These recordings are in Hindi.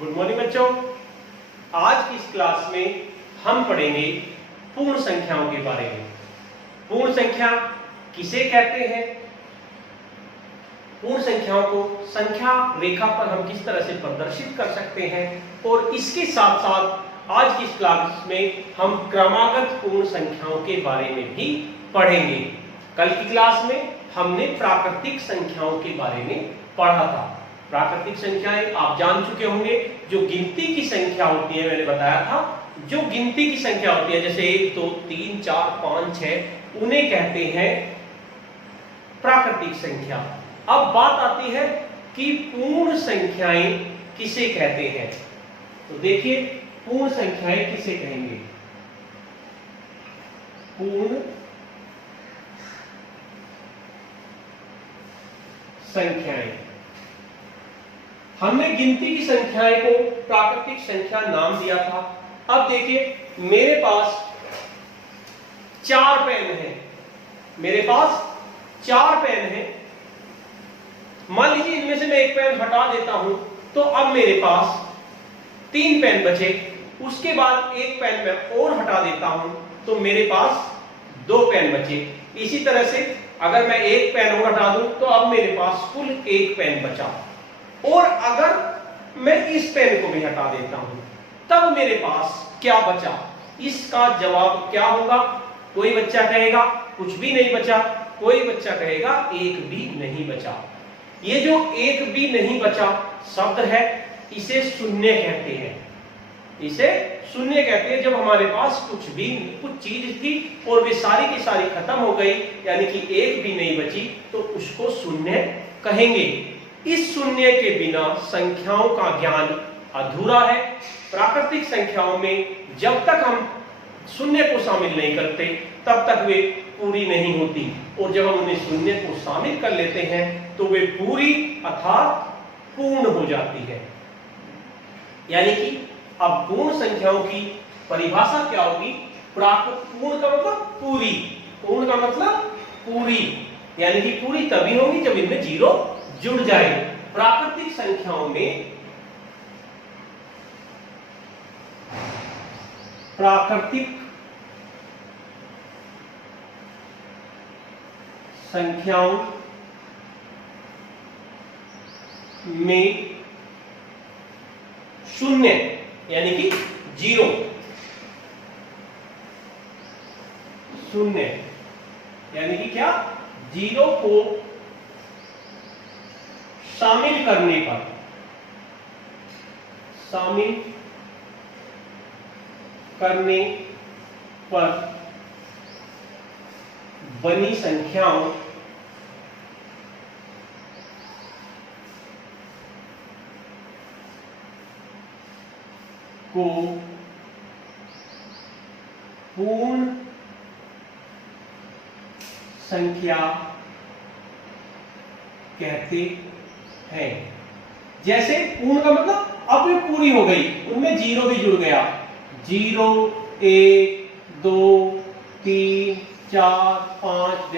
गुड मॉर्निंग बच्चों। आज की इस क्लास में हम पढ़ेंगे पूर्ण संख्याओं के बारे में। पूर्ण संख्या किसे कहते हैं, पूर्ण संख्याओं को संख्या रेखा पर हम किस तरह से प्रदर्शित कर सकते हैं, और इसके साथ साथ आज की इस क्लास में हम क्रमागत पूर्ण संख्याओं के बारे में भी पढ़ेंगे। कल की क्लास में हमने प्राकृतिक संख्याओं के बारे में पढ़ा था। प्राकृतिक संख्याएं आप जान चुके होंगे। जो गिनती की संख्या होती है, मैंने बताया था, जो गिनती की संख्या होती है जैसे 1 2 3 4 5 6, उन्हें कहते हैं प्राकृतिक संख्या। अब बात आती है कि पूर्ण संख्याएं किसे कहते हैं। तो देखिए, पूर्ण संख्याएं किसे कहेंगे। पूर्ण संख्याएं, हमने गिनती की संख्याएं को प्राकृतिक संख्या नाम दिया था। अब देखिए, मेरे पास 4 पेन है, मेरे पास 4 पेन है। मान लीजिए इनमें से मैं एक पेन हटा देता हूं, तो अब मेरे पास 3 पेन बचे। उसके बाद एक पेन मैं और हटा देता हूं, तो मेरे पास 2 पेन बचे। इसी तरह से अगर मैं एक पेन और हटा दूं, तो अब मेरे पास कुल 1 पेन बचा। और अगर मैं इस पेन को भी हटा देता हूं, तब मेरे पास क्या बचा। इसका जवाब क्या होगा। कोई बच्चा कहेगा कुछ भी नहीं बचा, कोई बच्चा कहेगा एक भी नहीं बचा। ये जो एक भी नहीं बचा शब्द है, इसे शून्य कहते हैं। इसे शून्य कहते हैं। जब हमारे पास कुछ चीज थी और वे सारी की सारी खत्म हो गई, यानी कि एक भी नहीं बची, तो उसको शून्य कहेंगे। इस शून्य के बिना संख्याओं का ज्ञान अधूरा है। प्राकृतिक संख्याओं में जब तक हम शून्य को शामिल नहीं करते, तब तक वे पूरी नहीं होती, और जब हम उन्हें शून्य को शामिल कर लेते हैं, तो वे पूरी अर्थात पूर्ण हो जाती है। यानी कि अब पूर्ण संख्याओं की परिभाषा क्या होगी। पूर्ण का मतलब पूरी, पूर्ण का मतलब पूरी, यानी कि पूरी तभी होगी जब इनमें जीरो जुड़ जाए। प्राकृतिक संख्याओं में प्राकृतिक संख्याओं में शून्य यानी कि जीरो, शून्य यानी कि क्या, जीरो को शामिल करने पर, शामिल करने पर बनी संख्याओं को पूर्ण संख्या कहते हैं। जैसे पूर्ण का मतलब अब ये पूरी हो गई, उनमें जीरो भी जुड़ गया। 0 1 2 3 4 5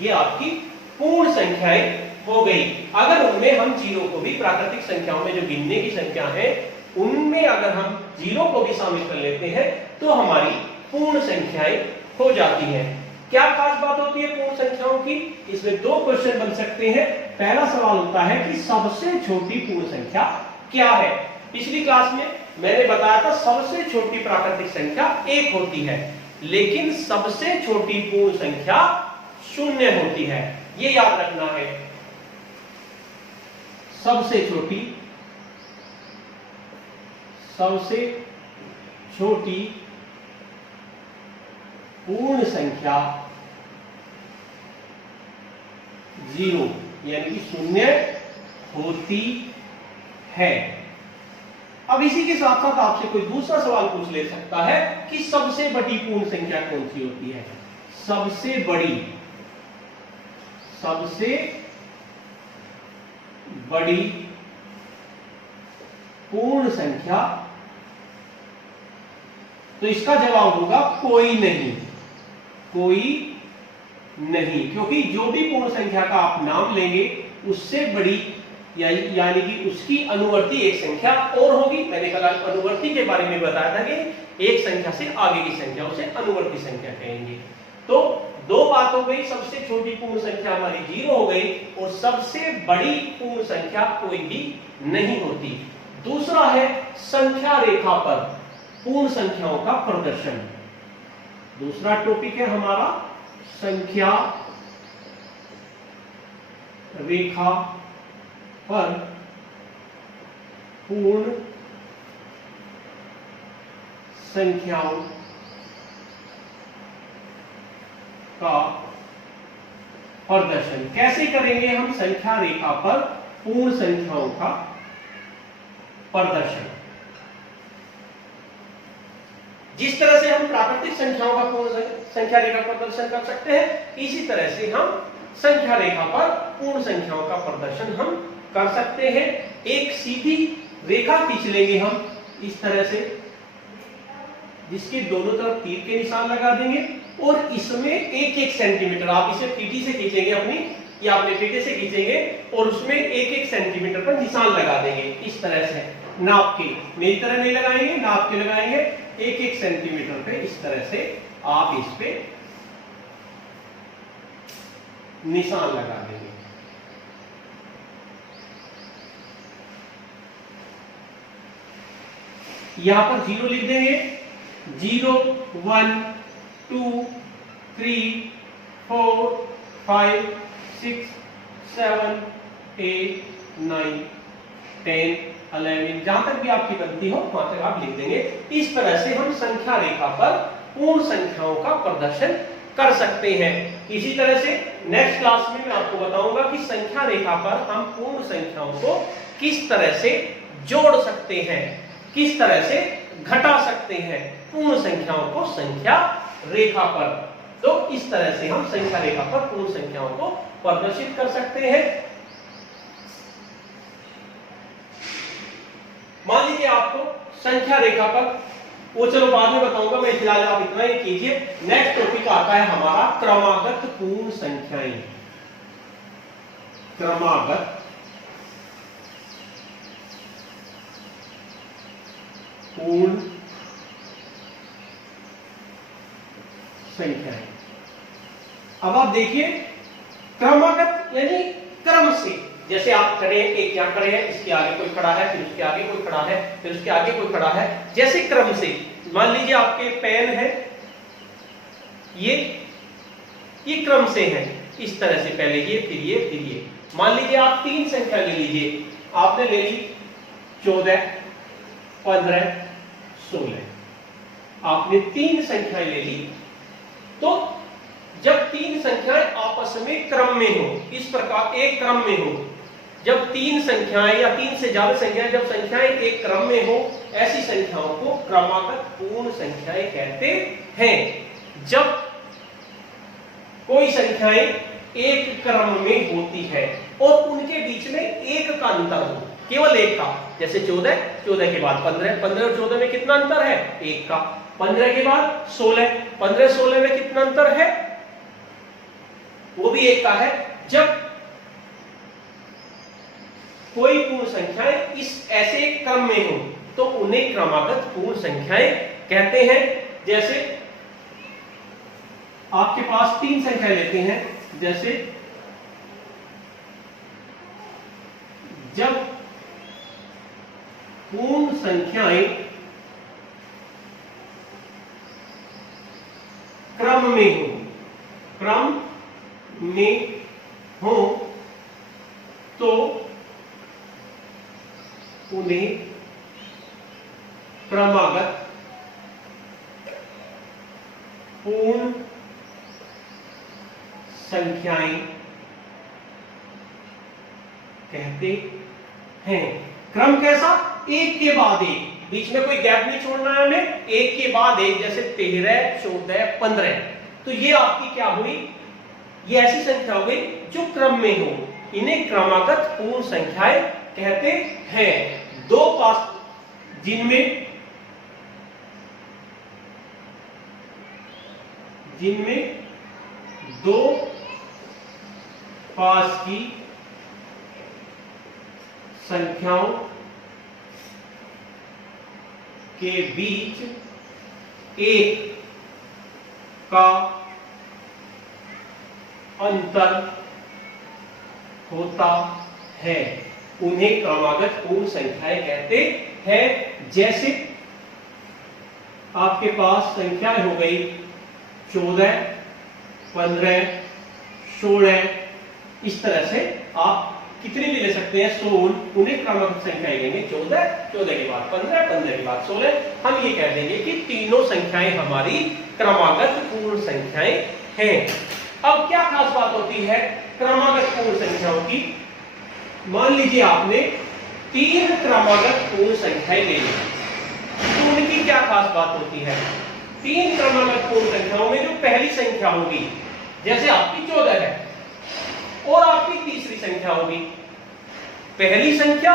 ये आपकी पूर्ण संख्याएं हो गई। अगर उनमें हम जीरो को भी, प्राकृतिक संख्याओं में जो गिनने की संख्या है, उनमें अगर हम जीरो को भी शामिल कर लेते हैं, तो हमारी पूर्ण संख्याएं हो जाती हैं। क्या खास बात होती है पूर्ण संख्याओं की। इसमें 2 क्वेश्चन बन सकते हैं। पहला सवाल होता है कि सबसे छोटी पूर्ण संख्या क्या है। पिछली क्लास में मैंने बताया था सबसे छोटी प्राकृतिक संख्या 1 होती है, लेकिन सबसे छोटी पूर्ण संख्या 0 होती है। ये याद रखना है। सबसे छोटी पूर्ण संख्या 0 यानी कि 0 होती है। अब इसी के साथ साथ आपसे कोई दूसरा सवाल पूछ ले सकता है कि सबसे बड़ी पूर्ण संख्या कौन सी होती है। सबसे बड़ी पूर्ण संख्या, तो इसका जवाब होगा कोई नहीं, क्योंकि जो भी पूर्ण संख्या का आप नाम लेंगे, उससे बड़ी यानी कि उसकी अनुवर्ती एक संख्या और होगी। मैंने कल अनुवर्ती के बारे में बताया था कि एक संख्या से आगे की संख्या उसे अनुवर्ती संख्या कहेंगे। तो दो बात हो गई, सबसे छोटी पूर्ण संख्या हमारी 0 हो गई और सबसे बड़ी पूर्ण संख्या कोई भी नहीं होती। दूसरा है संख्या रेखा पर पूर्ण संख्याओं का प्रदर्शन। दूसरा टॉपिक है हमारा संख्या रेखा पर पूर्ण संख्याओं का प्रदर्शन। कैसे करेंगे हम संख्या रेखा पर पूर्ण संख्याओं का प्रदर्शन? जिस तरह से हम प्राकृतिक संख्याओं का पूर्ण संख्या रेखा पर प्रदर्शन कर सकते हैं, इसी तरह से हम संख्या रेखा पर पूर्ण संख्याओं का प्रदर्शन हम कर सकते हैं। एक सीधी रेखा खींच लेंगे हम इस तरह से, जिसके दोनों तरफ तीर के निशान लगा देंगे और इसमें 1-1 सेंटीमीटर, आप इसे पीटी से खींचेंगे अपनी या अपने पेटे से खींचेंगे और उसमें 1-1 सेंटीमीटर पर निशान लगा देंगे इस तरह से नाप के। मेरी तरह नहीं लगाएंगे, नाप के लगाएंगे। 1-1 सेंटीमीटर पे इस तरह से आप इस पे निशान लगा देंगे। यहां पर 0 लिख देंगे। 0 1 2 3 4 5 6 7 8 9 10 11, जहां तक भी आपकी गलती हो वहां तक आप लिख देंगे। इस तरह से हम संख्या रेखा पर पूर्ण संख्याओं का प्रदर्शन कर सकते हैं। इसी तरह से नेक्स्ट क्लास में मैं आपको बताऊंगा कि संख्या रेखा पर हम पूर्ण संख्याओं को किस तरह से जोड़ सकते हैं, किस तरह से घटा सकते हैं पूर्ण संख्याओं को संख्या रेखा पर। तो इस तरह से हम संख्या रेखा पर पूर्ण संख्याओं को प्रदर्शित कर सकते हैं। मान लीजिए आपको संख्या रेखा पर, वो चलो बाद में बताऊंगा, मैं फिलहाल आप इतना ही कीजिए। नेक्स्ट टॉपिक आता है हमारा क्रमागत पूर्ण संख्याएं। क्रमागत पूर्ण संख्याएं। अब आप देखिए, क्रमागत यानी क्रम से, जैसे आप खड़े हैं, एक यहां खड़े हैं, इसके आगे कोई खड़ा है, फिर उसके आगे कोई खड़ा है, फिर उसके आगे कोई खड़ा है, जैसे क्रम से। मान लीजिए आपके पेन है, ये क्रम से है, इस तरह से पहले ये फिर ये फिर ये। मान लीजिए आप 3 संख्या ले लीजिए, आपने ले ली 14 15 16, आपने 3 संख्याएं ले ली। तो जब 3 संख्याएं आपस में क्रम में हो, इस प्रकार एक क्रम में हो, जब 3 संख्याएं या 3 से ज्यादा संख्याएं, जब संख्याएं एक क्रम में हो, ऐसी संख्याओं को क्रमागत पूर्ण संख्याएं कहते हैं। जब कोई संख्याएं एक क्रम में होती है और उनके बीच में एक का अंतर हो, केवल एक का, जैसे 14 के बाद 15 और 14 में कितना अंतर है? एक का। 15 के बाद 16 16 में कितना अंतर है? वो भी एक का है। जब कोई पूर्ण संख्याएं इस ऐसे क्रम में हो तो उन्हें क्रमागत पूर्ण संख्याएं कहते हैं। जैसे आपके पास 3 संख्याएं लेते हैं, जैसे जब पूर्ण संख्याएं क्रम में हो, क्रम में हो तो उन्हें क्रमागत पूर्ण संख्याएं कहते हैं। क्रम कैसा? एक के बाद एक, बीच में कोई गैप नहीं छोड़ना है हमें, एक के बाद एक, जैसे 13 14 15। तो ये आपकी क्या हुई? ये ऐसी संख्या हो गई जो क्रम में हो, इन्हें क्रमागत पूर्ण संख्याएं कहते हैं। 2 पास जिनमें 2 पास की संख्याओं के बीच एक का अंतर होता है, उन्हें क्रमागत पूर्ण संख्याएं कहते हैं। जैसे आपके पास संख्याएं हो गई 14, 15, 16, इस तरह से आप कितनी भी ले सकते हैं, 16, उन्हें क्रमागत संख्याएं कहेंगे। 14, 14 के बाद 15, 15 के बाद 16, हम ये कह देंगे कि तीनों संख्याएं हमारी क्रमागत पूर्ण संख्याएं हैं। अब क्या खास बात होती है क्रमागत पूर्ण संख्याओं की? मान लीजिए आपने 3 क्रमागत पूर्ण संख्याएं ले ली, तो उनकी क्या खास बात होती है? 3 क्रमागत पूर्ण संख्याओं में जो पहली संख्या होगी, जैसे आपकी 14 है और आपकी तीसरी संख्या होगी, पहली संख्या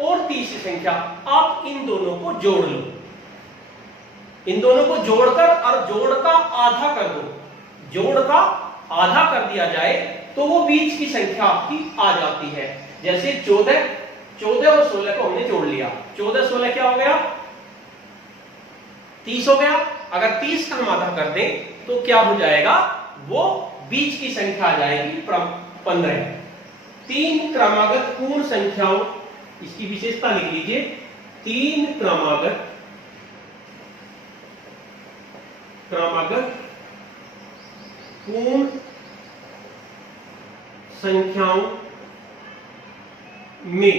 और तीसरी संख्या, आप इन दोनों को जोड़ लो, इन दोनों को जोड़कर और जोड़ का आधा कर दो, जोड़ का आधा कर दिया जाए तो वो बीच की संख्या आपकी आ जाती है। जैसे 14 और 16 को हमने जोड़ लिया, 14 16 क्या हो गया? 30 हो गया। अगर 30 का हम आधा कर दें तो क्या हो जाएगा? वो बीच की संख्या आ जाएगी 15। 3 क्रमागत पूर्ण संख्याओं, इसकी विशेषता लिख लीजिए, 3 क्रमागत पूर्ण संख्याओं में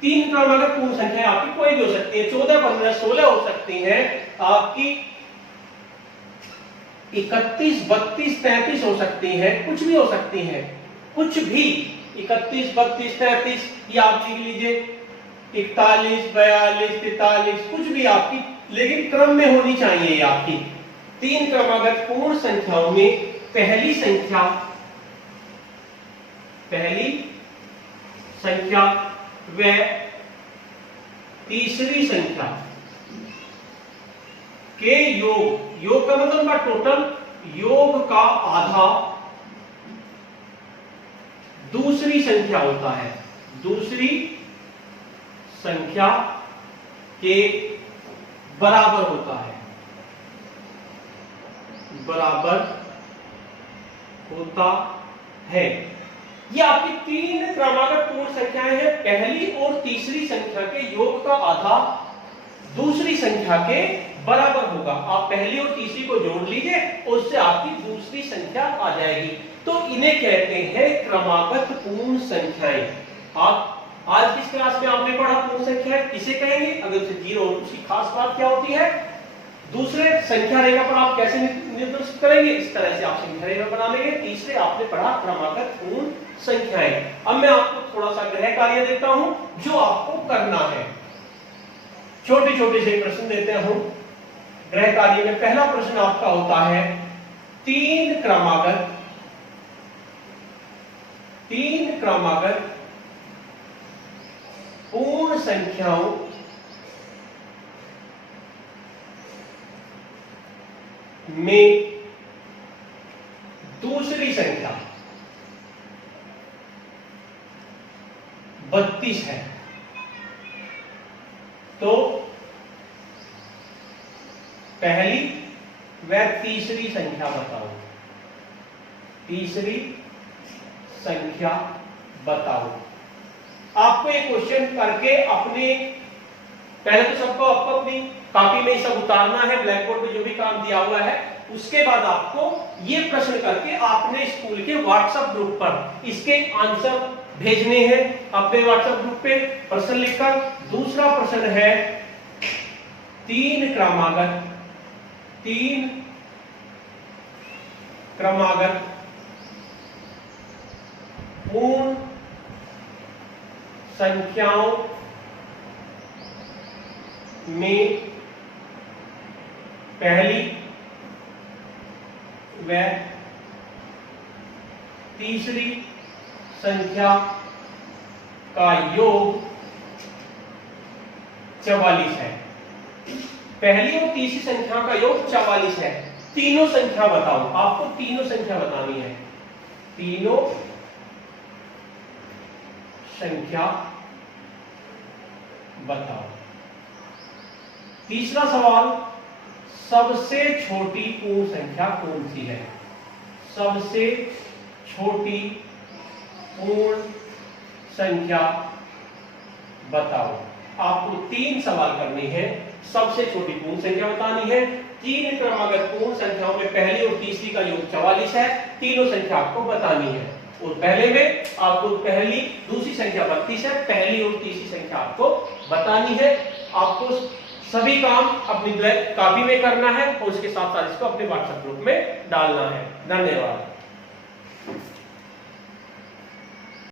3 क्रमागत पूर्ण संख्याएं आपकी कोई भी हो सकती है, 14, 15, 16 हो सकती हैं, आपकी 31, 32, 33 हो सकती है, कुछ भी हो सकती है, कुछ भी 31, 32, 33, ये आप लिख लीजिए, 41, 42, 43, कुछ भी आपकी, लेकिन क्रम में होनी चाहिए ये आपकी। 3 क्रमागत पूर्ण संख्याओं में पहली संख्या व तीसरी संख्या के योग का मतलब का टोटल, योग का आधा दूसरी संख्या होता है, दूसरी संख्या के बराबर होता है, बराबर होता है। ये आपकी 3 क्रमागत पूर्ण संख्याएं हैं, पहली और तीसरी संख्या के योग का आधा दूसरी संख्या के बराबर होगा। आप पहली और तीसरी को जोड़ लीजिए, उससे आपकी दूसरी संख्या आ जाएगी, तो इन्हें कहते हैं क्रमागत पूर्ण संख्याएं। आप आज किस क्लास में आपने पढ़ा पूर्ण संख्याएं किसे कहेंगे? अगर उसे 0 हो, उसकी खास बात क्या होती है? दूसरे संख्या रेखा पर आप कैसे निर्दिष्ट करेंगे? इस तरह से आप संख्या रेखा बना लेंगे। तीसरे आपने पढ़ा क्रमागत पूर्ण संख्याएं। अब मैं आपको थोड़ा सा गृह कार्य देता हूं जो आपको करना है, छोटे छोटे से प्रश्न देते हूं गृह कार्य में। पहला प्रश्न आपका होता है 3 क्रमागत पूर्ण संख्याओं में दूसरी संख्या 32 है, तो पहली व तीसरी संख्या बताओ, तीसरी संख्या बताओ। आपको एक क्वेश्चन करके अपने, पहले तो सबको आपको अपनी कॉपी में सब उतारना है, ब्लैक बोर्ड पे जो भी काम दिया हुआ है, उसके बाद आपको ये प्रश्न करके आपने स्कूल के व्हाट्सएप ग्रुप पर इसके आंसर भेजने हैं अपने व्हाट्सएप ग्रुप पे प्रश्न लिखकर। दूसरा प्रश्न है 3 क्रमागत पूर्ण संख्याओं में पहली व तीसरी संख्या का योग 44 है। पहली और तीसरी संख्या का योग 44 है। तीनों संख्या बताओ, आपको तीनों संख्या बतानी है, तीनों संख्या बताओ। तीसरा सवाल, सबसे छोटी पूर्ण संख्या कौन सी है? सबसे छोटी पूर्ण संख्या बताओ। आपको 3 सवाल करने हैं, सबसे छोटी पूर्ण संख्या बतानी है। 3 क्रमागत पूर्ण संख्याओं में पहली और तीसरी का योग 44 है, तीनों संख्या आपको बतानी है। और पहले में आपको पहली दूसरी संख्या 32 है, पहली और तीसरी संख्या आपको बतानी है। आपको सभी काम अपनी ब्लैक कॉपी में करना है और उसके साथ साथ इसको अपने व्हाट्सएप ग्रुप में डालना है। धन्यवाद।